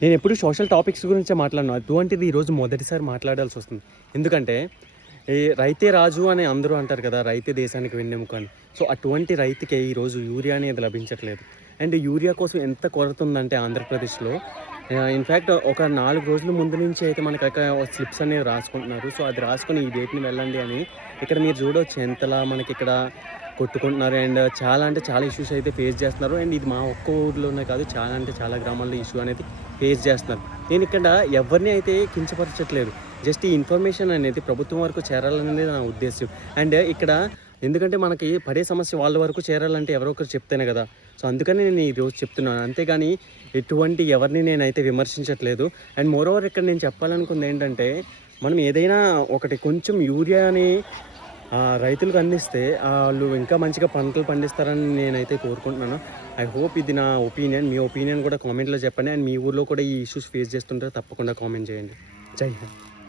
నేను ఎప్పుడు social topics గురించే మాట్లాడను. అటువంటిది ఈరోజు మొదటిసారి మాట్లాడాల్సి వస్తుంది. ఎందుకంటే ఈ రైతే రాజు అని అందరూ అంటారు కదా! రైతే దేశానికి వెన్నెముక అని. సో, అటువంటి రైతుకే ఈరోజు యూరియా అనేది లభించట్లేదు. అండ్ యూరియా కోసం ఎంత కొరత ఉందంటే ఆంధ్రప్రదేశ్‌లో ఇన్‌ఫాక్ట్ ఒక 4 రోజుల ముందు నుంచి అయితే మనకి స్లిప్స్ అనేవి రాసుకుంటున్నారు. సో, అది రాసుకొని ఈ డేట్‌ని వెళ్ళండి అని ఇక్కడ మీరు చూడొచ్చు ఎంతలా మనకిక్కడ కొట్టుకుంటున్నారు. అండ్ చాలా అంటే చాలా ఇష్యూస్ అయితే ఫేస్ చేస్తున్నారు. అండ్ ఇది మా ఒక్క ఊర్లోనే కాదు, చాలా అంటే చాలా గ్రామాల్లో ఇష్యూ అనేది ఫేస్ చేస్తున్నారు. నేను ఇక్కడ ఎవరిని అయితే కించపరచట్లేదు. జస్ట్ ఈ ఇన్ఫర్మేషన్ అనేది ప్రభుత్వం వరకు చేరాలనేది నా ఉద్దేశ్యం. అండ్ ఇక్కడ ఎందుకంటే మనకి పడే సమస్య వాళ్ళ వరకు చేరాలంటే ఎవరో ఒకరు చెప్తేనే కదా! సో, అందుకని నేను ఈరోజు చెప్తున్నాను. అంతేగాని ఎటువంటి ఎవరిని నేనైతే విమర్శించట్లేదు. అండ్ మోరోవర్ ఇక్కడ నేను చెప్పాలనుకుంది ఏంటంటే, మనం ఏదైనా ఒకటి కొంచెం యూరియాని రైతులకు అందిస్తే ఆళ్ళు ఇంకా మంచిగా పంటలు పండిస్తారని నేనైతే కోరుకుంటున్నాను. ఐ హోప్ ఇది నా ఒపీనియన్. మీ ఒపీనియన్ కూడా కామెంట్‌లో చెప్పండి. అండ్ మీ ఊర్లో కూడా ఈ ఇష్యూస్ ఫేస్ చేస్తుంటే తప్పకుండా కామెంట్ చేయండి. జై హింద్.